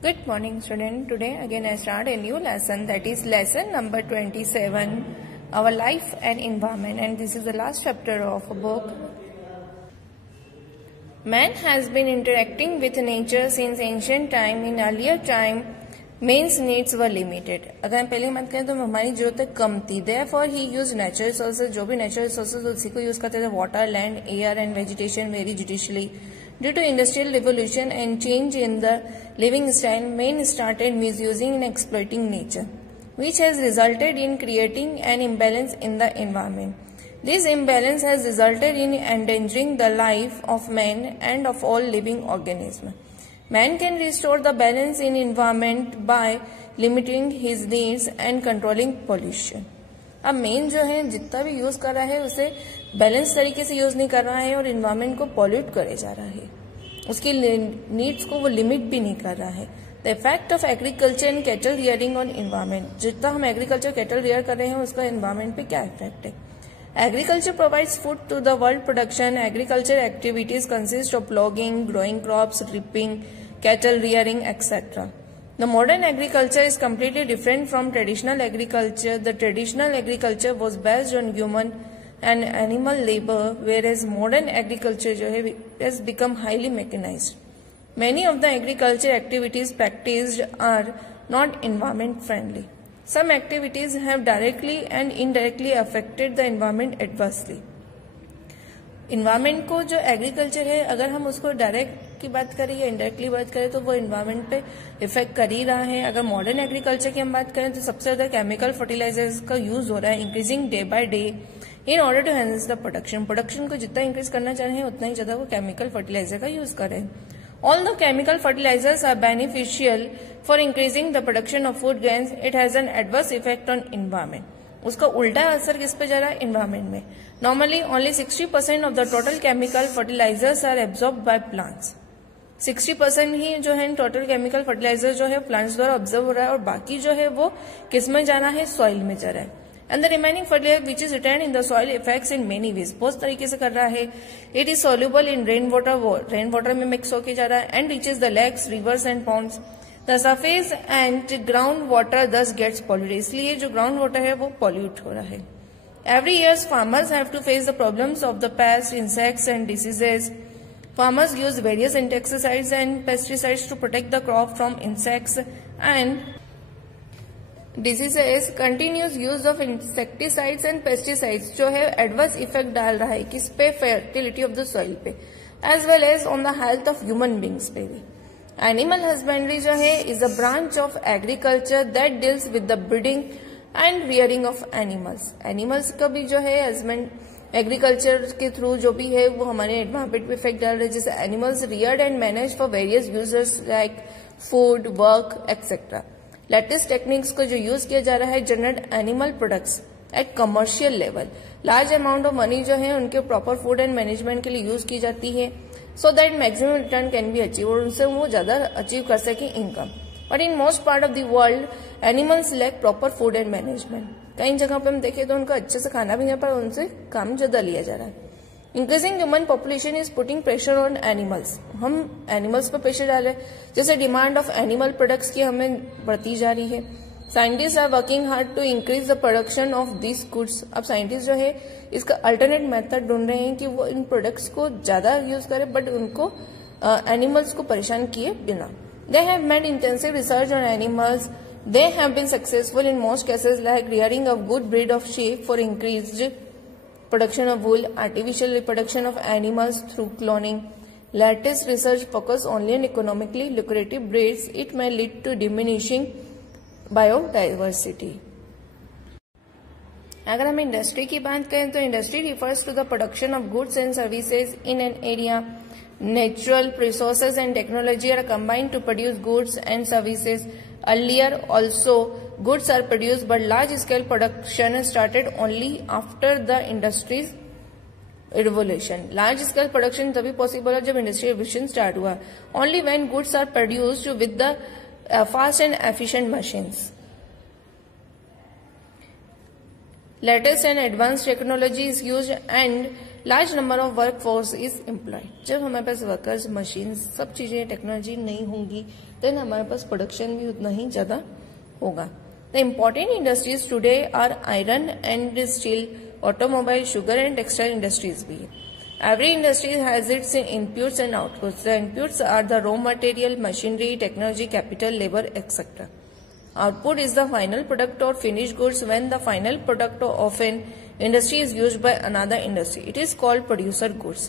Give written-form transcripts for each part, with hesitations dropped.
Good morning, student. Today again I start a new lesson, that is lesson number 27, our life and environment, and this is the last chapter of a book. Man has been interacting with nature since ancient time. In earlier time, man's needs were limited. अगर हम पहले बात करें तो हमारी जरूरतें कम थी. Therefore he used natural resources. जो भी natural resources उसी को यूज करते थे, water, land, air and vegetation very judiciously. Due to industrial revolution and change in the living style, men started misusing and exploiting nature, which has resulted in creating an imbalance in the environment. This imbalance has resulted in endangering the life of man and of all living organisms. Man can restore the balance in environment by limiting his needs and controlling pollution. अब main जो है जितना भी use कर रहा है उसे balance तरीके से यूज नहीं कर रहा है और इन्वायरमेंट को पॉल्यूट करे जा रहा है. उसकी नीड्स को वो लिमिट भी नहीं कर रहा है. The effect of agriculture and cattle rearing on environment. जितना हम एग्रीकल्चर कैटल रियर कर रहे हैं उसका इन्वायरमेंट पे क्या इफेक्ट है. Agriculture provides food to the world production. Agriculture activities consist of logging, growing crops, reaping, cattle rearing, etc. The modern agriculture is completely different from traditional agriculture. The traditional agriculture was based on human and animal labor, whereas modern agriculture has become highly mechanized. Many of the agriculture activities practiced are not environment friendly. Some activities have directly and indirectly affected the environment adversely. Environment को जो agriculture है, अगर हम उसको direct की बात करें या इनडायरेक्टली बात करें तो वो इन्वायरमेंट पे इफेक्ट कर ही रहा है. अगर मॉडर्न एग्रीकल्चर की हम बात करें तो सबसे ज्यादा केमिकल फर्टिलाइजर्स का यूज हो रहा है, increasing day by day in order to enhance the production. Production को जितना इंक्रीज करना चाह रहे हैं उतना ही ज्यादा वो केमिकल फर्टिलाइजर का यूज कर रहे हैं. Although chemical fertilizers are beneficial for increasing the production of food grains, it has an adverse effect on environment. उसका उल्टा असर किस पे जा रहा है, environment में. Normally, only 60% of the total chemical fertilizers are absorbed by plants. 60% ही जो है टोटल केमिकल फर्टिलाइजर जो है प्लांट्स द्वारा ऑब्जर्व हो रहा है और बाकी जो है वो किस में जा रहा है, सॉइल में जा रहा है. And the remaining fertilizer which is retained in the soil affects in many ways. बहुत तरीके से कर रहा है. It is soluble in rainwater में मिक्स होके जा रहा है and reaches the lakes, rivers and ponds. The surface and ground water thus gets polluted. इसलिए जो ground water है वो pollute हो रहा है. Every year farmers have to face the problems of the pests, insects and diseases. Farmers use various insecticides and pesticides to protect the crop from insects and diseases. Continuous use of insecticides and pesticides जो है adverse effect डाल रहा है किस पे, fertility of the soil पे, as well as on the health of human beings पे भी. एनिमल हस्बेंड्री जो है is a branch of agriculture that deals with the breeding and rearing of animals. Animals का भी जो है हस्बेंड एग्रीकल्चर के थ्रू जो भी है वो हमारे एनवायरमेंट पे इफेक्ट डाल रहे हैं. जैसे animals Rudyard and manage for various users like food, work etcetera. Latest techniques को जो यूज किया जा रहा है generate animal products at commercial level. Large amount of money जो है उनके प्रॉपर फूड एंड मैनेजमेंट के लिए यूज की जाती है so that maximum return can be achieve और उनसे वो ज्यादा अचीव कर सके income. But in most part of the world animals lack proper food and management. कई जगह पे हम देखें तो उनको अच्छे से खाना भी नहीं, पर उनसे काम ज्यादा लिया जा रहा है. Increasing human population is putting pressure on animals. हम एनिमल्स पर प्रेशर डाल रहे हैं, जैसे डिमांड ऑफ एनिमल प्रोडक्ट्स की हमें बढ़ती जा रही है. Scientist are working hard to increase the production of this goods. अब साइंटिस्ट जो है इसका अल्टरनेट मेथड ढूंढ रहे हैं कि वो इन प्रोडक्ट्स को ज्यादा यूज करें बट उनको एनिमल्स को परेशान किए बिना. They have made intensive research on animals. They have been successful in most cases like rearing of good breed of sheep for increased production of wool, artificial reproduction of animals through cloning. Latest research focus only on economically lucrative breeds. It may lead to diminishing biodiversity. अगर हम industry की बात करें तो industry refers to the production of goods and services in an area. Natural resources and technology are combined to produce goods and services. Earlier also goods are produced but large scale production started only after the industry's revolution. Large scale production तभी possible है जब industrial revolution start हुआ. Only when goods are produced with the fast and efficient machines. Latest and advance technology is use and large number of work force is employed. जब हमारे पास workers, machine, सब चीजें, technology नहीं होंगी then हमारे पास production भी उतना ही ज्यादा होगा। The important industries today are iron and steel, automobile, sugar and textile industries भी है। Every industry has its inputs and outputs. The inputs are the raw material, machinery, technology, capital, labor, etc. Output is the final product or finished goods when the final product of an industry is used by another industry. It is called producer goods.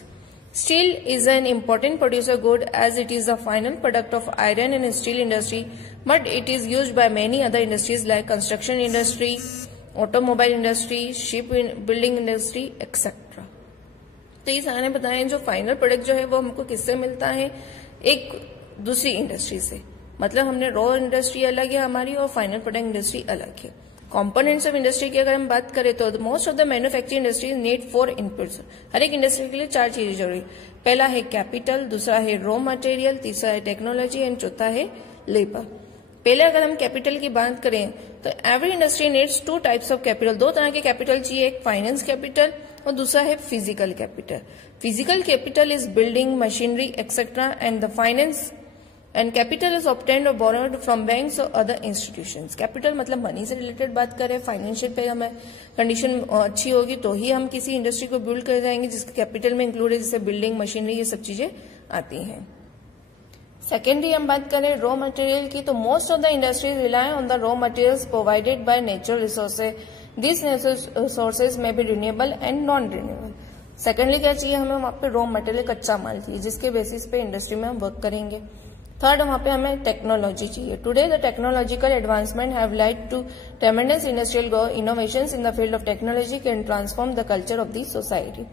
Steel is an important producer good as it is the final product of iron and steel industry, but it is used by many other industries like construction industry, automobile industry, ship building industry, etc. तो ये सारे बताएं जो final product जो है वो हमको किससे मिलता है, एक दूसरी इंडस्ट्री से। मतलब हमने रॉ इंडस्ट्री अलग है हमारी और फाइनल प्रोडक्ट इंडस्ट्री अलग है। कंपोनेंट्स ऑफ इंडस्ट्री की अगर हम बात करें तो most of the manufacturing industries need 4 inputs. हर एक इंडस्ट्री के लिए 4 चीजें जरूरी। पहला है कैपिटल, दूसरा है रॉ मटेरियल, तीसरा है टेक्नोलॉजी एंड चौथा है लेबर। पहले अगर हम कैपिटल की बात करें तो every industry needs 2 types of capital. 2 तरह के कैपिटल चाहिए, एक फाइनेंस कैपिटल और दूसरा है physical capital. Physical capital is building, machinery etcetera and the finance and capital is obtained और बोरोड फ्रॉम बैंक्स और अदर इंस्टीट्यूशंस। कैपिटल मतलब मनी से रिलेटेड बात करें, फाइनेंशियल पे हमें कंडीशन अच्छी होगी तो ही हम किसी इंडस्ट्री को बिल्ड कर जाएंगे जिसके कैपिटल में इंक्लूड है, जैसे बिल्डिंग, मशीनरी, ये सब चीजें आती हैं। सेकेंडरी हम बात करें रॉ मटेरियल की तो most of the industries rely on the raw materials provided by natural resources. This resources may be renewable and non renewable. Secondly क्या चाहिए हमें, वहां पे रॉ मटेरियल, कच्चा माल चाहिए जिसके बेसिस पे इंडस्ट्री में हम वर्क करेंगे। थर्ड, वहां पे हमें टेक्नोलॉजी चाहिए। Today the technological advancement have led to tremendous industrial innovations in the field of technology can transform the culture of the society.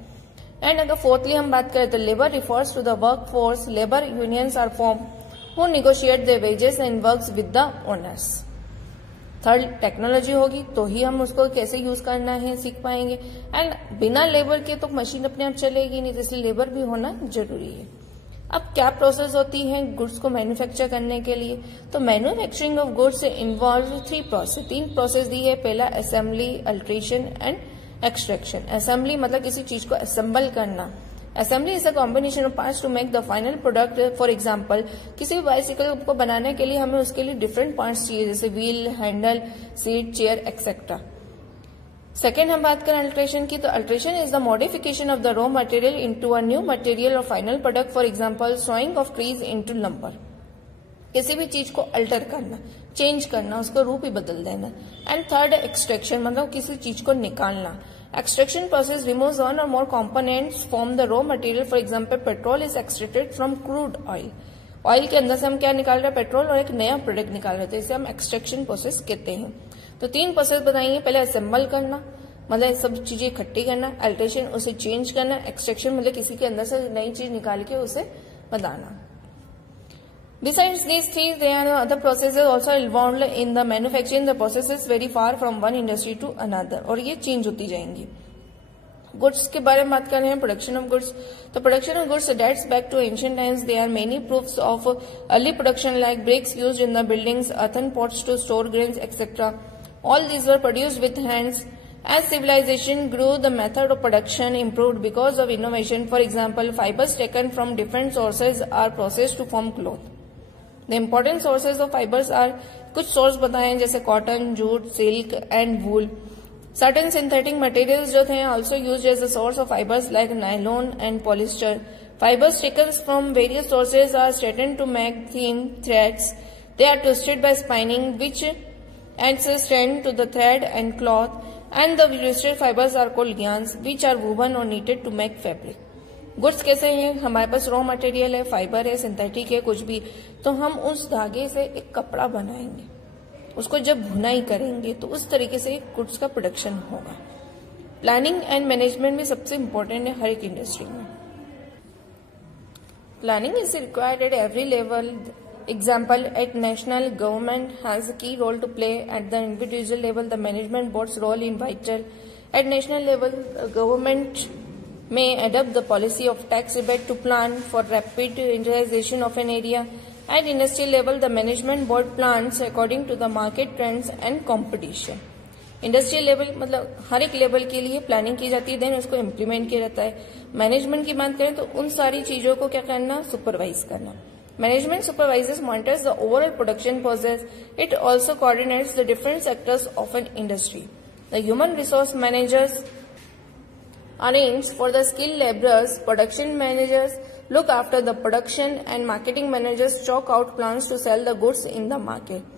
And अगर फोर्थली हम बात करें तो labour refers to the work force. Labour unions are form who negotiate the wages and works with the owners. Third, technology होगी तो ही हम उसको कैसे यूज करना है सीख पाएंगे। एंड बिना लेबर के तो मशीन अपने आप चलेगी नहीं, तो इसलिए लेबर भी होना जरूरी है। अब क्या प्रोसेस होती है गुड्स को मैन्युफैक्चर करने के लिए, तो manufacturing of goods involve 3 process दी है। पहला assembly, alteration and extraction. Assembly मतलब किसी चीज को असेंबल करना। Assembly is a combination of parts to make the final product. For example किसी भी बाइसिकल को बनाने के लिए हमें उसके लिए डिफरेंट पार्ट्स चाहिए, जैसे wheel, handle, seat, chair etcetera. Second हम बात करें अल्ट्रेशन की तो alteration is the modification of the raw material into a new material और final product. For example sawing of trees into lumber. किसी भी चीज को अल्टर करना, चेंज करना, उसको रूप ही बदल देना। एंड थर्ड एक्सट्रैक्शन मतलब किसी चीज को निकालना। Extraction process removes one or more components from the raw material. For example, petrol is extracted from crude oil. Oil के अंदर से हम क्या निकाल रहे हैं, पेट्रोल, और एक नया प्रोडक्ट निकाल रहे थे, इसे हम एक्सट्रैक्शन प्रोसेस कहते हैं। तो 3 प्रोसेस बताएंगे। पहले असेंबल करना मतलब सब चीजें इकट्ठी करना, अल्ट्रेशन उसे चेंज करना, एक्सट्रैक्शन मतलब किसी के अंदर से नई चीज निकाल के उसे बनाना। Besides these things, there are other processes also involved in the manufacturing. The processes vary far from one industry to another और ये चेंज होती जाएंगी। गुड्स के बारे में बात कर रहे हैं, प्रोडक्शन ऑफ गुड्स। तो production of goods dates back to ancient times. There are many proofs of early production like bricks used in the buildings, earthen pots to store grains, etc. All these were produced with hands. As civilization grew, the method of production improved because of innovation. For example, fibers taken from different sources are processed to form cloth. The important sources of fibers are कुछ source बताए जैसे cotton, jute, silk and wool. Certain synthetic materials जो थे also used as a source of fibers like nylon and polyester. Fibers taken from various sources are straightened to make thin threads. They are twisted by spinning, which adds a strength to the thread and cloth. And the twisted fibers are called yarns, which are woven or knitted to make fabric. Goods कैसे हैं, हमारे पास raw material है, fibre है, synthetic है, कुछ भी, तो हम उस धागे से एक कपड़ा बनाएंगे, उसको जब बुनाई करेंगे तो उस तरीके से गुड्स का प्रोडक्शन होगा। प्लानिंग एंड मैनेजमेंट भी सबसे इम्पोर्टेंट है हर एक इंडस्ट्री में। Planning is required at every level. Example, at national government has a key role to play. At the individual level the management boards role in vital. At national level government may adopt the policy of tax rebate to plan for rapid utilization of an area. At industrial level, the management board plans according to the market trends and competition. Industrial level मतलब हर एक level के लिए planning की जाती है, then उसको implement किया जाता है। मैनेजमेंट की बात करें तो उन सारी चीजों को क्या करना, सुपरवाइज करना। Management supervises monitors the overall production process. It also coordinates the different sectors of an industry. The human resource managers arrange for the skilled laborers. Production managers look after the production, and marketing managers chalk out plans to sell the goods in the market.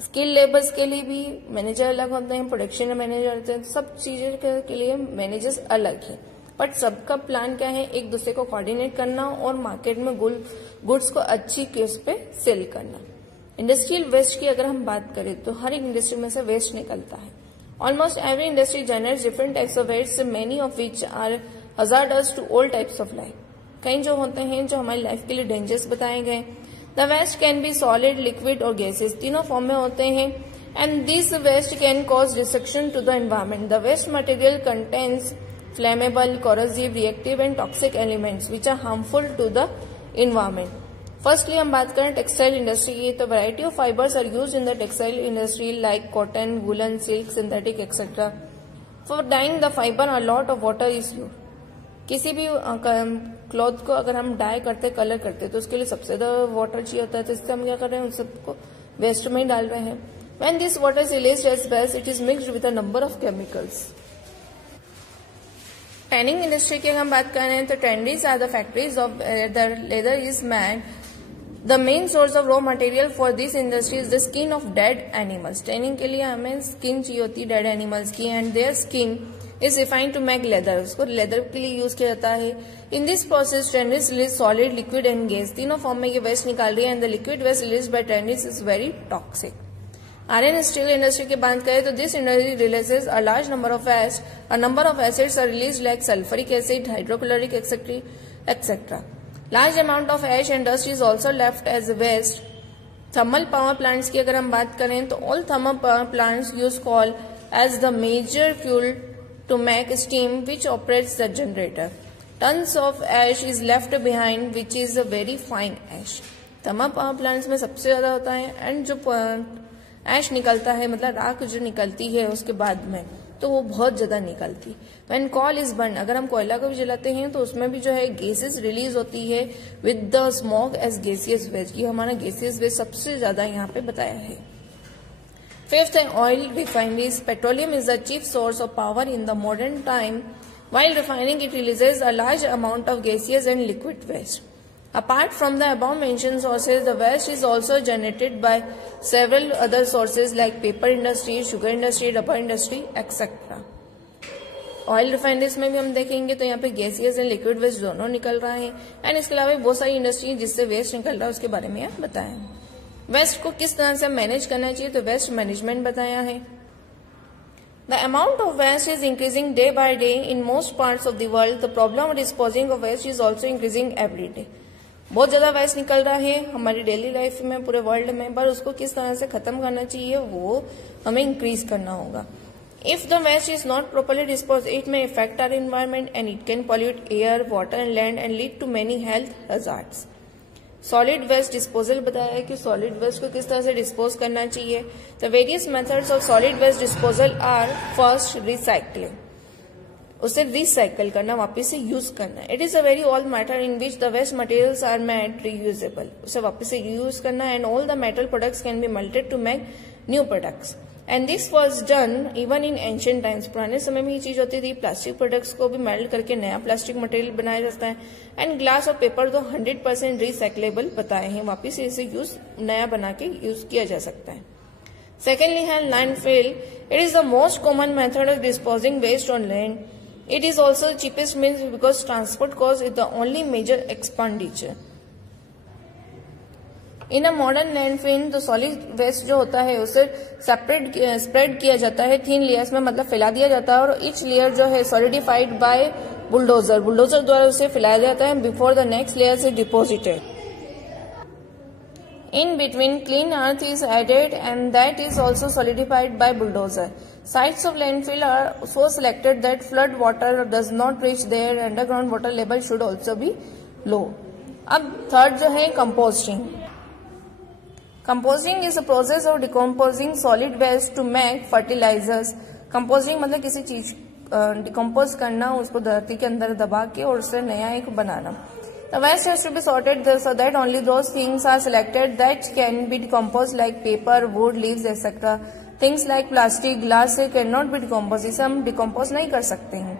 Skill labours के लिए भी manager अलग होते हैं, production manager होते हैं, सब चीजें के लिए मैनेजर्स अलग हैं, बट सबका प्लान क्या है, एक दूसरे को कोऑर्डिनेट करना और मार्केट में गुड्स को अच्छी केस पे सेल करना। इंडस्ट्रियल वेस्ट की अगर हम बात करें तो हर एक इंडस्ट्री में से वेस्ट निकलता है। Almost every industry generates different types of waste, many of which are hazardous to all types of life. कई जो होते हैं जो हमारी लाइफ के लिए डेंजरस बताए गए। The waste can be solid, liquid और गैसेस, तीनों फॉर्म में होते हैं, and this waste can cause destruction to the environment. The waste material contains flammable, corrosive, reactive and toxic elements which are harmful to the environment. Firstly हम बात करें textile industry की, तो variety of fibers are used in the textile industry like cotton, woolen, silk, synthetic etc. For dyeing the fiber a lot of water is used. किसी भी cloth को अगर हम डाई करते, कलर करते तो उसके लिए सबसे ज्यादा वाटर चाहिए होता है, तो इससे हम क्या कर रहे हैं, उन सबको वेस्ट में ही डाल रहे हैं। When this water is released as waste, it is mixed with a number of chemicals. Tanning industry की अगर हम बात कर रहे हैं तो tanneries are the factories of leather is made. The main source of raw material for this industry is the skin of dead animals. Tanning के लिए हमें स्किन चाहिए होती है डेड एनिमल्स की, and their skin is refined to make leather. उसको leather के लिए यूज किया जाता है। In this process tanneries release solid, liquid and gas, तीनों फॉर्म में ये वेस्ट निकाल रही है, and the liquid waste release by tanneries is very toxic. Iron steel industry की बात करें तो this industry releases a large number of acid, a number of acids are released like sulphuric acid, hydrochloric etcetera. Large amount of ash and dust is also left as waste. Thermal power plants की अगर हम बात करें तो all thermal power plants use coal as the major fuel to make steam which operates the generator. Tons of ash is left behind which is a very fine ash. Thermal power plants में सबसे ज्यादा होता है, and जो ऐश निकलता है मतलब राख जो निकलती है उसके बाद में, तो वो बहुत ज्यादा निकलती। व्हेन कोल इज बर्न, अगर हम कोयला को भी जलाते हैं तो उसमें भी जो है गैसेस रिलीज होती है with the smoke as gaseous waste. ये हमारा गैसियस वेस्ट सबसे ज्यादा यहाँ पे बताया है। फिफ्थ है oil refineries. Petroleum is the chief source of power in the modern time. While refining, it releases a large amount of gaseous and liquid waste. Apart from the above mentioned sources, the waste is also generated by several other sources like paper industry, sugar industry, rubber industry, etc. Oil refineries में भी हम देखेंगे तो यहाँ पे gaseous and liquid waste दोनों निकल रहा है, एंड इसके अलावा बहुत सारी इंडस्ट्री जिससे वेस्ट निकल रहा है उसके बारे में यहाँ बताया। वेस्ट को किस तरह से मैनेज करना चाहिए तो वेस्ट मैनेजमेंट बताया है। The amount of waste is increasing day by day in most parts of the world. The problem of disposing of waste is also increasing every day. बहुत ज्यादा वेस्ट निकल रहा है हमारी डेली लाइफ में पूरे वर्ल्ड में, पर उसको किस तरह से खत्म करना चाहिए वो हमें इंक्रीज करना होगा। If the waste is not properly disposed, it may affect our environment and it can pollute air, water and land and lead to many health hazards. Solid waste disposal बताया है कि सॉलिड वेस्ट को किस तरह से dispose करना चाहिए। The various methods of solid waste disposal are first recycling, उसे रिसाइकल करना, वापस से यूज करना। It is a very old matter in which the waste materials are made reusable, उसे वापस से यूज करना, and all the metal products can be melted to make new products, and this was done even in ancient times. पुराने समय में ये चीज होती थी, प्लास्टिक प्रोडक्ट्स को भी मेल्ट करके नया प्लास्टिक मटेरियल बनाया जाता है, एंड ग्लास और पेपर तो 100% रिसाइकलेबल बताए हैं, वापिस इसे यूज नया बना के यूज किया जा सकता है। सेकेंडली है landfill. It is the most common method of disposing waste on land. It is also the cheapest means because transport cost is the only major expenditure. In a modern landfill तो solid waste जो होता है उसे separate spread किया जाता है thin layers में, मतलब फैला दिया जाता है, और ईच लेयर जो है सॉलिडिफाइड बाय बुलडोजर, बुलडोजर द्वारा उसे फैलाया जाता है before the next layer is deposited. In between clean earth is added and that is also solidified by bulldozer. Sites of landfill are so selected that flood water does not reach there. Underground water level should also be low. अब third जो है composting. Composing is a process of decomposing solid waste to make fertilisers. Composing मतलब किसी चीज decompose करना, उसको धरती के अंदर दबा के और उससे नया एक बनाना। The waste has to be sorted so that only those things are selected that can be decompose like paper, wood, leaves etcetera. Things like plastic, glass can not be decompose, इसे हम डिकम्पोज नहीं कर सकते हैं।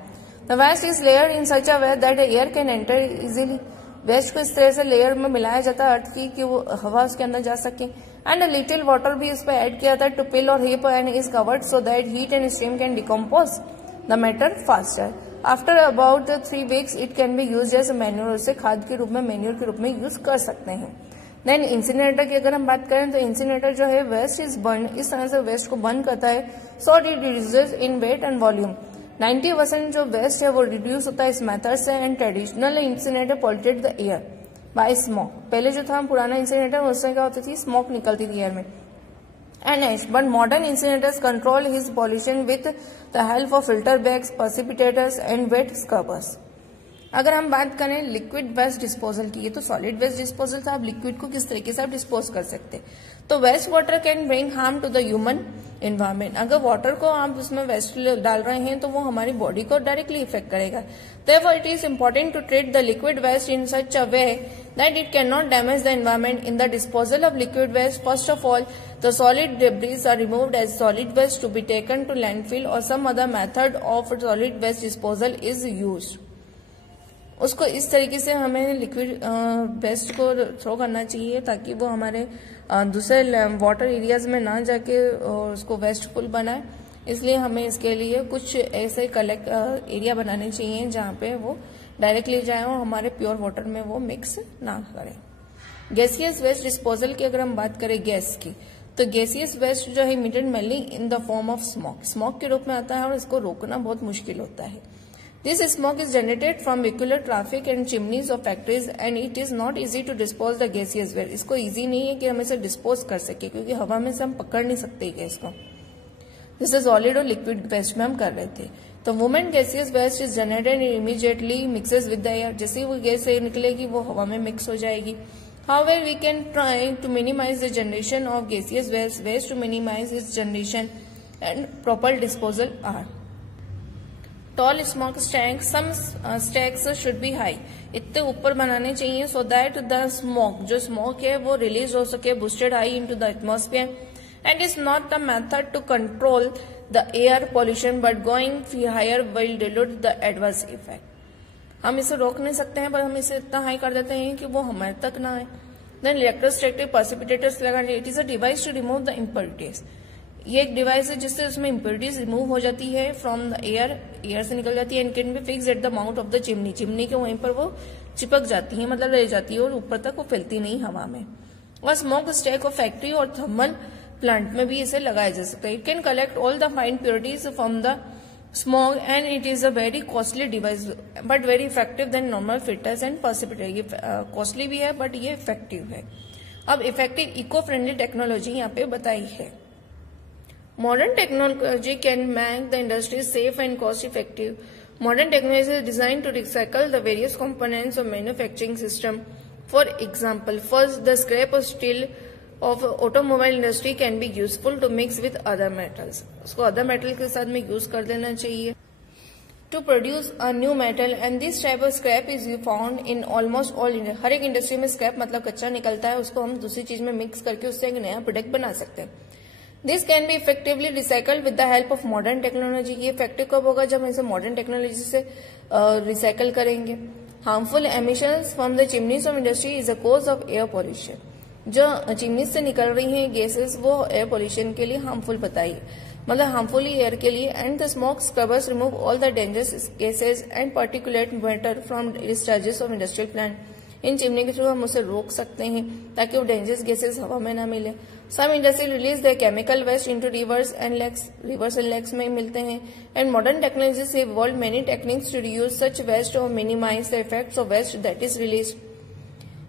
The waste is layered in such a way that air can enter easily. Waste को इस तरह से लेयर में मिलाया जाता है अर्थ की कि वो हवा उसके अंदर जा सके। एंड अ लिटिल वाटर भी उस पर ऐड किया था टू पिल और heap and is covered so that heat and steam can decompose the matter faster. After about 3 weeks it can be use as manure, उसे खाद के रूप में, मैन्योर के रूप में यूज कर सकते हैं। देन इंसिनेटर की अगर हम बात करें तो इंसिनेटर जो है वेस्ट इज बर्न, इस तरह से वेस्ट को बर्न करता है so it reduces in weight and volume. 90% जो वेस्ट है वो रिड्यूस होता है इस मेथड से। And traditional incinerator polluted the air by smoke. पहले जो था पुराना इंसिनेटर उसमें क्या होती थी, स्मोक निकलती थी एयर में and ash. But modern incinerators control his pollution with the help of filter bags, precipitators and wet scrubbers. अगर हम बात करें लिक्विड वेस्ट डिस्पोजल की, ये तो सॉलिड वेस्ट डिस्पोजल था, अब लिक्विड को किस तरीके से आप डिस्पोज कर सकते हैं। तो waste water can bring harm to the human environment. अगर वाटर को आप उसमें वेस्ट डाल रहे हैं तो वो हमारी बॉडी को डायरेक्टली इफेक्ट करेगा। Therefore, it is important to treat the liquid waste in such a way that it cannot damage the environment. In the disposal of liquid waste, first of all, the solid debris are removed as solid waste to be taken to landfill or some other method of solid waste disposal is used. उसको इस तरीके से हमें liquid waste को throw करना चाहिए ताकि वो हमारे दूसरे वाटर एरियाज में ना जाके उसको वेस्टफुल बनाए। इसलिए हमें इसके लिए कुछ ऐसे कलेक्ट एरिया बनाने चाहिए जहाँ पे वो डायरेक्टली जाए और हमारे प्योर वाटर में वो मिक्स ना करें। गैसियस वेस्ट डिस्पोजल की अगर हम बात करें गैस की, तो गैसियस वेस्ट जो है emitted mainly in the form of smoke, smoke के रूप में आता है और इसको रोकना बहुत मुश्किल होता है। This smoke is generated from vehicular traffic and chimneys of factories and it is not easy to dispose the gaseous waste. इसको इजी नहीं है कि हम इसे डिस्पोज कर सके क्योंकि हवा में से हम पकड़ नहीं सकते गैस को, जैसे सॉलिड और लिक्विड वेस्ट में हम कर रहे थे। तो women gaseous waste is generated immediately mixes with the air. जैसे ही वो गैस निकलेगी वो हवा में मिक्स हो जाएगी। However, we can try to minimize the generation of gaseous waste. Ways to minimize its generation and proper disposal are tall smoke stacks. Some stacks should be high. इतने ऊपर बनाने चाहिए so that the smoke, जो smoke है वो release हो सके boosted high into the atmosphere. And it's not the method to control the air pollution, but going higher will dilute the adverse effect. हम इसे रोक नहीं सकते हैं पर हम इसे इतना हाई कर देते हैं कि वो हमारे तक ना आए। देन इलेक्ट्रोस्टैटिक प्रेसिपिटेटर्स लगाने, it is a device to remove the impurities. ये एक डिवाइस है जिससे उसमें इम्प्योरिटीज रिमूव हो जाती है फ्रॉम द एयर, एयर से निकल जाती है and can be fix at the mount of the chimney, chimney के वहीं पर वो चिपक जाती है, मतलब रह जाती है और ऊपर तक वो फैलती नहीं हवा में। और स्मोक स्टैक ऑफ फैक्ट्री और थर्मल प्लांट में भी इसे लगाया जा सकता है। It can collect all the fine purities from the smoke and it is a very costly device but very effective then normal filters and precipitator. ये costly भी है बट ये इफेक्टिव है। अब इफेक्टिव इको फ्रेंडली टेक्नोलॉजी यहाँ पे बताई है। Modern technology can make the industry safe and cost effective. Modern technology is design to recycle the various components of manufacturing system. For example, first the scrap of steel of automobile industry can be useful to mix with other metals. उसको other metal के साथ में use कर देना चाहिए to produce a new metal and this type of scrap is found in almost all industry. हर एक industry में scrap मतलब कच्चा निकलता है, उसको हम दूसरी चीज में मिक्स करके उससे एक नया प्रोडक्ट बना सकते हैं। This can be effectively recycled with the help of modern technology. ये इफेक्टिव कब होगा जब हम इसे मॉडर्न टेक्नोलॉजी से रिसाइकल करेंगे। Harmful emissions from the chimneys of industry is a cause of air pollution. जो चिमनी से निकल रही हैं गैसेस वो एयर पोल्यूशन के लिए हार्मफुल बताई, मतलब हार्मफुल ही एयर के लिए। And the smoke scrubbers remove all the dangerous gases and particulate matter from discharges of industrial plant. In chimney के थ्रू हम उसे रोक सकते हैं ताकि वो डेंजरस गैसेस हवा में ना मिले। Some industry release the chemical waste into rivers and lakes में मिलते हैं। एंड मॉडर्न टेक्नोलॉजी से evolve many techniques to reuse such waste और minimise the effects of waste that is release.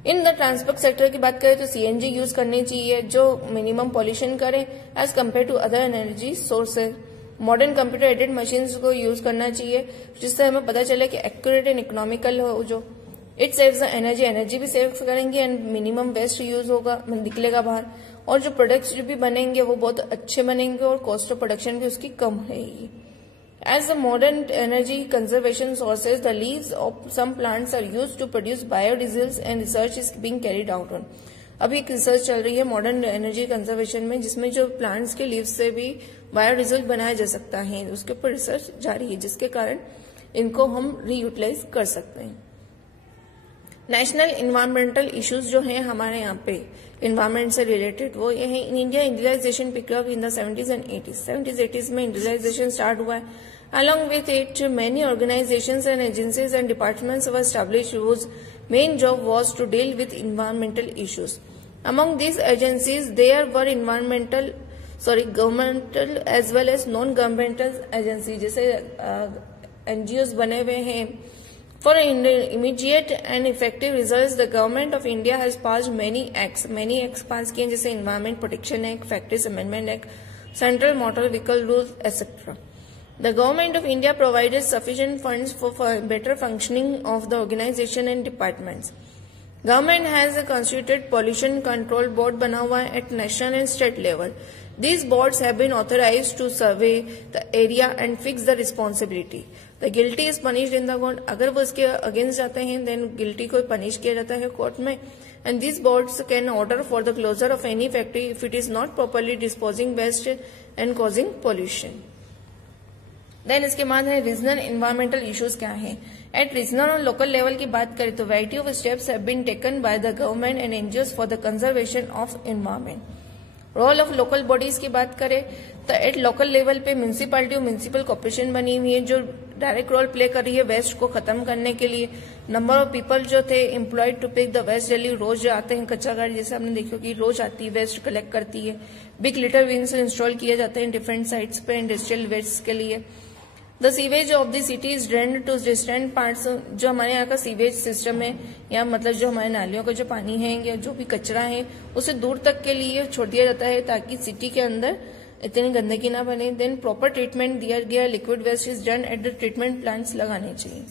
In the transport sector की बात करें तो CNG use करनी चाहिए जो मिनिमम पॉल्यूशन करे as compare to other energy sources. Modern computer aided machines को यूज करना चाहिए जिससे हमें पता चले कि एक्यूरेट एंड इकोनॉमिकल हो जो इट सेव्स द एनर्जी भी सेव करेंगे एंड मिनिमम वेस्ट यूज होगा, निकलेगा बाहर, और जो प्रोडक्ट्स जो भी बनेंगे वो बहुत अच्छे बनेंगे और कॉस्ट ऑफ प्रोडक्शन भी उसकी कम रहेगी. As the modern energy conservation sources, the leaves of some plants are used to produce biodiesels and research is being carried out on. अभी एक रिसर्च चल रही है मॉडर्न एनर्जी कंजर्वेशन में, जिसमें जो प्लांट्स के लीव्स से भी बायोडीजल बनाया जा सकता है, उसके ऊपर रिसर्च जारी है, जिसके कारण इनको हम रीयूटिलाइज कर सकते हैं. नेशनल इन्वायरमेंटल इश्यूज जो हैं हमारे यहाँ पे इन्वायरमेंट से रिलेटेड, वो ये है. In India industrialisation pickup in the 70s and 80s. 70s 80s में इंडस्ट्रियलाइजेशन स्टार्ट हुआ है. Along with it, many organizations and agencies and departments were established whose main job was to deal with environmental issues. Among these agencies, there were governmental as well as non-governmental agencies. जैसे NGOs बने हुए हैं. For immediate and effective results, the government of India has passed many acts. Many acts पास किए जैसे Environment Protection Act, Factories Amendment Act, Central Motor Vehicle Rules, etc. The government of India provided sufficient funds for better functioning of the organization and departments. Government has constituted pollution control board बना हुआ है at national and state level. These boards have been authorized to survey the area and fix the responsibility. The guilty is punished in the court. अगर वो इसके against जाते हैं, then guilty को punish किया जाता है कोर्ट में. And these boards can order for the closure of any factory if it is not properly disposing waste and causing pollution. Then इसके बाद है रीजनल इन्वायरमेंटल इश्यूज क्या है. एट रीजनल और लोकल लेवल की बात करें तो variety of steps have been taken by the government and NGOs for the conservation of environment. Role of local bodies की बात करें तो एट लोकल लेवल पे म्यूनिसिपैलिटी और म्यूनिसिपल कॉर्पोरेशन बनी हुई है जो डायरेक्ट रोल प्ले कर रही है वेस्ट को खत्म करने के लिए. नंबर ऑफ पीपल जो थे employed to pick the waste daily, रोज जो आते हैं कच्चा गाड़ी जैसे आपने देखो कि रोज आती है वेस्ट कलेक्ट करती है. बिग लिटर बिन्स इंस्टॉल किए जाते हैं डिफरेंट साइट्स पे इंडस्ट्रियल वेस्ट के लिए. The sewage of the city is drained to distant parts. जो हमारे यहाँ का सीवेज सिस्टम है या मतलब जो हमारे नालियों का जो पानी है या जो भी कचरा है उसे दूर तक के लिए छोड़ दिया जाता है ताकि सिटी के अंदर इतनी गंदगी ना बने. देन प्रॉपर ट्रीटमेंट दिया गया liquid waste is done at the treatment plants लगाने चाहिए.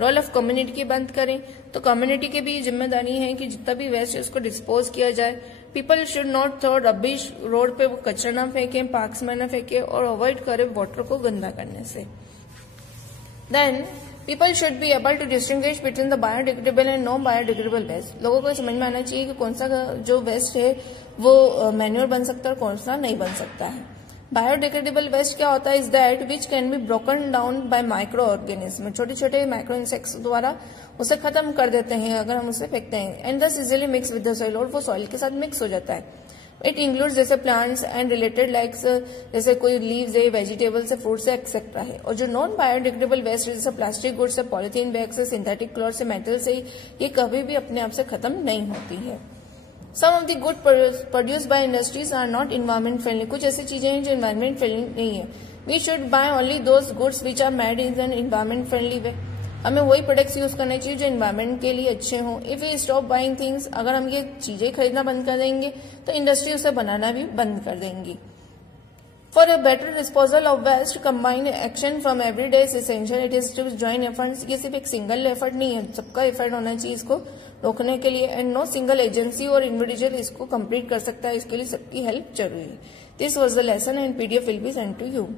रोल ऑफ कम्युनिटी की बात करें तो कम्युनिटी की भी जिम्मेदारी है कि जितना भी वेस्ट है उसको डिस्पोज किया जाए. People should not throw rubbish, road पे वो कचरा ना फेंके, पार्क्स में ना फेंके और अवॉइड करें वाटर को गंदा करने से. Then people should be able to distinguish between the biodegradable and non biodegradable waste. लोगों को समझ में आना चाहिए कि कौन सा जो वेस्ट है वो मैन्योर बन सकता है और कौन सा नहीं बन सकता है. बायोडिग्रेडेबल वेस्ट क्या होता है is that which can be broken down by micro organism. छोटे छोटे माइक्रो इंसेक्ट्स द्वारा उसे खत्म कर देते हैं अगर हम उसे फेंकते हैं. एंड दस easily mix with the soil, और वो सॉइल के साथ मिक्स हो जाता है. इट इंक्लूड्स जैसे प्लांट्स एंड रिलेटेड लाइक्स जैसे कोई लीव्स है, वेजिटेबल्स है, फ्रूट्स है, एक्सेट्रा है. और जो नॉन बायोडिग्रेडेबल वेस्ट जैसे प्लास्टिक गुड्स है, पॉलिथीन बैग्स है, सिंथेटिक क्लॉथ से, मेटल से, ये कभी भी अपने आप से खत्म नहीं होती है. Some of the good produce by industries are not environment friendly. कुछ ऐसी चीजें हैं जो इन्वायरमेंट फ्रेंडली नहीं है. We should buy only those goods which are made in an environment friendly way. हमें वही प्रोडक्ट्स यूज करने चाहिए जो इन्वायरमेंट के लिए अच्छे हों. If we stop buying things, अगर हम ये चीजें खरीदना बंद कर देंगे तो इंडस्ट्री उसे बनाना भी बंद कर देंगी. For a better disposal of waste combined action from every day is essential. It is to join efforts. ये सिर्फ एक सिंगल एफर्ट नहीं है, सबका एफर्ट होना चाहिए इसको रोकने के लिए. एंड नो सिंगल एजेंसी और इंडिविजुअल इसको कंप्लीट कर सकता है, इसके लिए सबकी हेल्प जरूरी है. This was the lesson and PDF will be send to you.